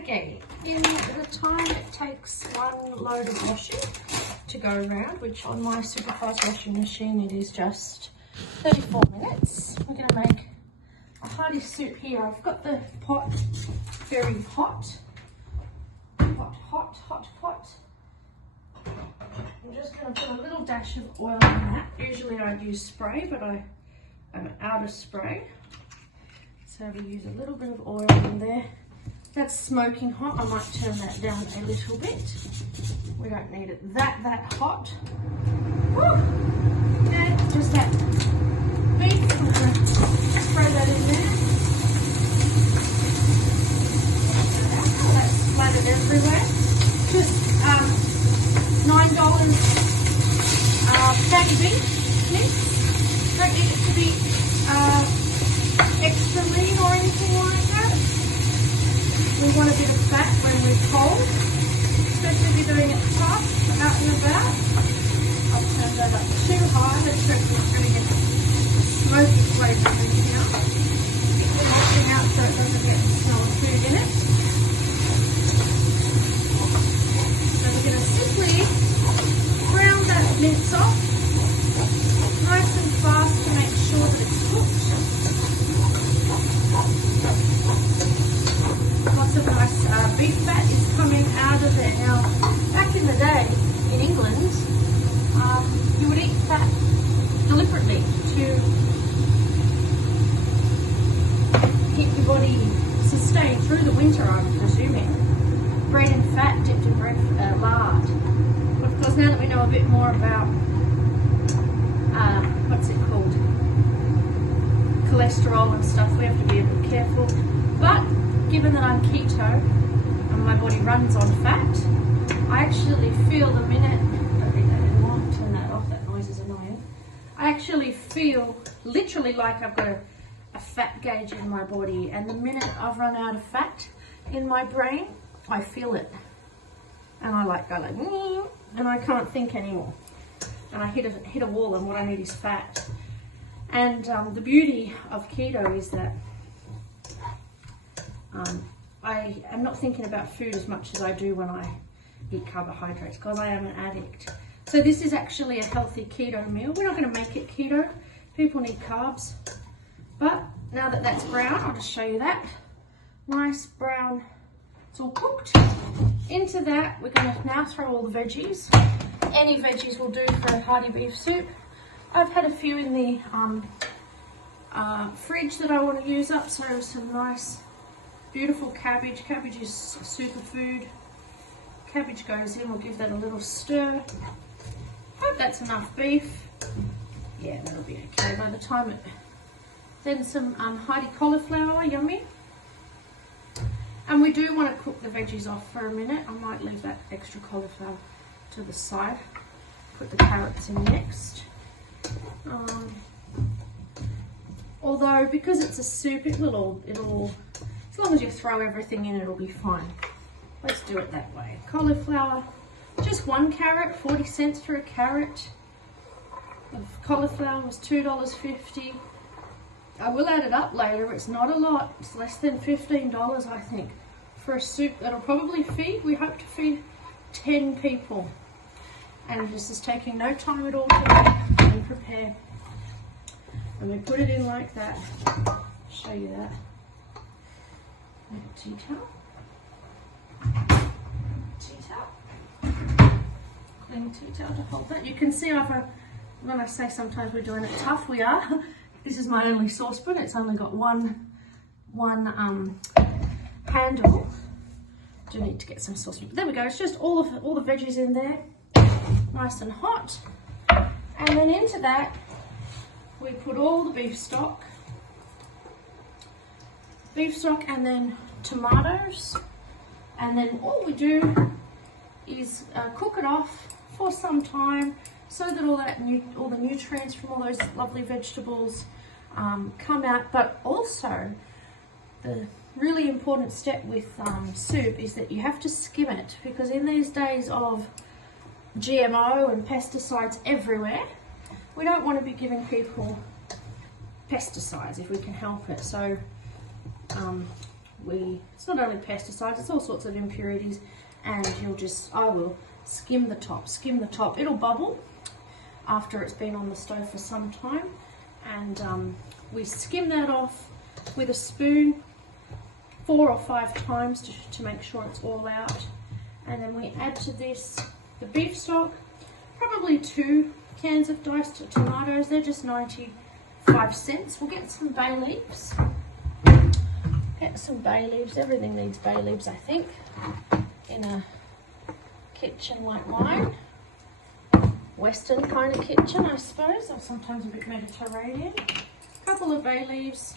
Okay, in the time it takes one load of washing to go around, which on my super fast washing machine it is just 34 minutes. We're going to make a hearty soup here. I've got the pot very hot. Hot pot. I'm just going to put a little dash of oil in that. Usually I'd use spray, but I'm out of spray. So we use a little bit of oil in there. That's smoking hot. I might turn that down a little bit. We don't need it that hot. Woo! And just that beef. I'm going to spray that in there. That's splattered everywhere. Just $9 fatty beef mix. Don't need it to be extra lean or anything like that. We want a bit of fat when we're cold, especially if you're doing it tough, out and about. I'll turn that up too high, that's not going to get smoky flavour in here. Keep the washing out so it doesn't get the smell of food in it. So we're going to simply brown that mince off, nice and fast to make sure that it's cooked. Lots of nice beef fat is coming out of there. Now, back in the day in England, you would eat fat deliberately to keep your body sustained through the winter, I'm presuming. Bread and fat dipped in lard. But of course, now that we know a bit more about what's it called, cholesterol and stuff, we have to be a bit careful. But given that I'm keto and my body runs on fat, I actually feel the minute, turn that off, that noise is annoying. I actually feel literally like I've got a fat gauge in my body, and the minute I've run out of fat in my brain, I feel it. And I go like, and I can't think anymore. And I hit a wall, and what I need is fat. And the beauty of keto is that I am not thinking about food as much as I do when I eat carbohydrates, because I am an addict. So this is actually a healthy keto meal. We're not going to make it keto. People need carbs. But now that that's brown, I'll just show you that. Nice brown. It's all cooked. Into that, we're going to now throw all the veggies. Any veggies will do for a hearty beef soup. I've had a few in the fridge that I want to use up. So some nice beautiful cabbage. Cabbage is a superfood. Cabbage goes in, we'll give that a little stir. Hope that's enough beef. Yeah, that'll be okay by the time it... Then some hearty cauliflower, yummy. And we do want to cook the veggies off for a minute. I might leave that extra cauliflower to the side. Put the carrots in next. Although, because it's a soup, it'll, as long as you throw everything in, it'll be fine. Let's do it that way. Cauliflower, just one carrot, 40 cents for a carrot. The cauliflower was $2.50. I will add it up later. It's not a lot. It's less than $15, I think, for a soup that'll probably feed. We hope to feed 10 people. And this is taking no time at all to make and prepare. And we put it in like that. I'll show you that. Tea towel. Tea towel. Clean tea towel to hold that. You can see when I say sometimes we're doing it tough, we are. This is my only saucepan. It's only got one handle. Do need to get some sauce. There we go. It's just all the veggies in there, nice and hot. And then into that, we put all the beef stock, and then tomatoes. And then all we do is cook it off for some time, so that all the nutrients from all those lovely vegetables come out. But also, the really important step with soup is that you have to skim it, because in these days of GMO and pesticides everywhere, we don't want to be giving people pesticides if we can help it. So it's not only pesticides, it's all sorts of impurities, and I will skim the top. It'll bubble after it's been on the stove for some time, and we skim that off with a spoon 4 or 5 times to make sure it's all out. And then we add to this the beef stock, probably 2 cans of diced tomatoes. They're just 95 cents. We'll get some bay leaves. Everything needs bay leaves, I think, in a kitchen like mine. Western kind of kitchen, I suppose, or sometimes a bit Mediterranean. A couple of bay leaves,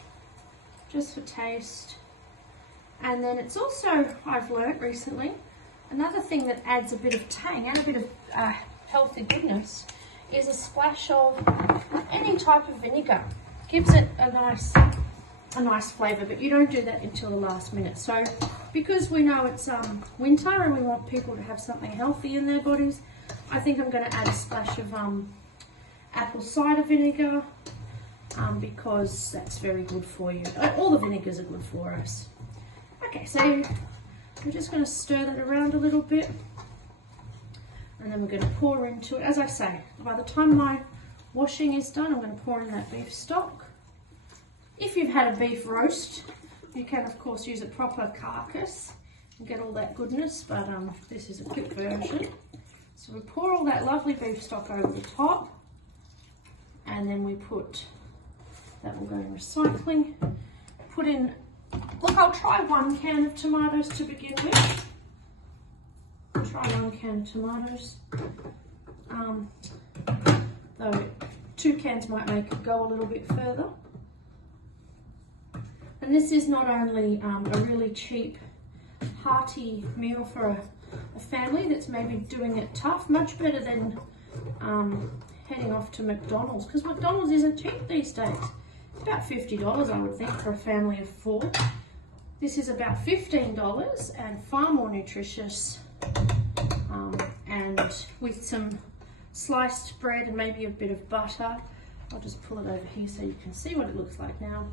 just for taste. And then it's also, I've learnt recently, another thing that adds a bit of tang and a bit of healthy goodness is a splash of any type of vinegar. Gives it a nice flavour, but you don't do that until the last minute. So because we know it's winter and we want people to have something healthy in their bodies, I think I'm going to add a splash of apple cider vinegar because that's very good for you. All the vinegars are good for us. Okay, so we're just going to stir that around a little bit, and then we're going to pour into it. As I say, by the time my washing is done, I'm going to pour in that beef stock. If you've had a beef roast, you can of course use a proper carcass and get all that goodness, but this is a quick version. So we pour all that lovely beef stock over the top, and then we put, that will go in recycling. Put in, look, I'll try 1 can of tomatoes to begin with. I'll try 1 can of tomatoes. Though 2 cans might make it go a little bit further. And this is not only a really cheap, hearty meal for a family that's maybe doing it tough, much better than heading off to McDonald's, because McDonald's isn't cheap these days. It's about $50, I would think, for a family of 4. This is about $15 and far more nutritious, and with some sliced bread and maybe a bit of butter. I'll just pull it over here so you can see what it looks like now.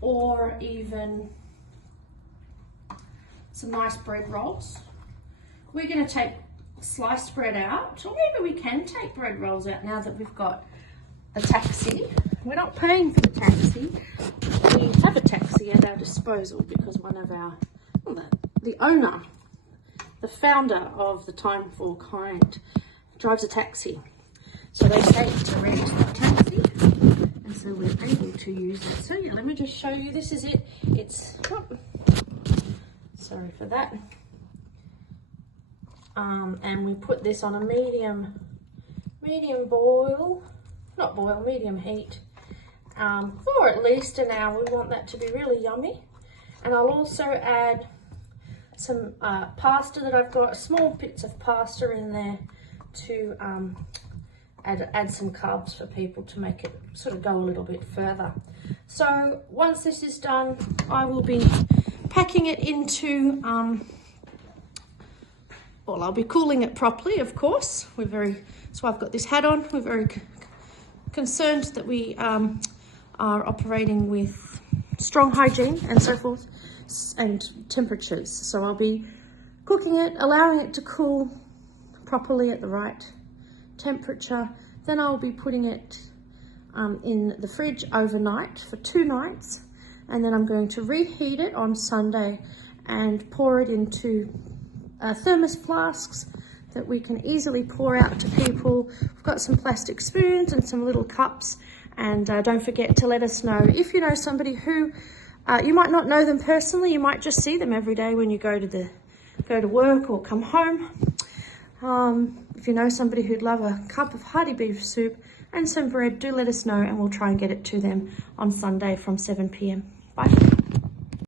Or even some nice bread rolls. We're going to take sliced bread out, or maybe we can take bread rolls out now that we've got a taxi. We're not paying for the taxi. We have a taxi at our disposal because one of our, the owner, the founder of the Time for Kind, drives a taxi. So they say to rent a taxi, and so we're able to use it. So yeah, let me just show you. This is it. It's, sorry for that. And we put this on a medium boil, not boil, medium heat, for at least an hour. We want that to be really yummy. And I'll also add some pasta that I've got, small bits of pasta in there to add some carbs for people to make it sort of go a little bit further. So once this is done, I will be packing it into, well, I'll be cooling it properly, of course. So I've got this hat on. We're very concerned that we are operating with strong hygiene and so forth, and temperatures. So I'll be cooking it, allowing it to cool properly at the right temperature. Then I'll be putting it in the fridge overnight for 2 nights, and then I'm going to reheat it on Sunday and pour it into thermos flasks that we can easily pour out to people. We've got some plastic spoons and some little cups, and don't forget to let us know if you know somebody who you might not know them personally. You might just see them every day when you go to work or come home. If you know somebody who'd love a cup of hearty beef soup and some bread, do let us know and we'll try and get it to them on Sunday from 7 p.m. Bye.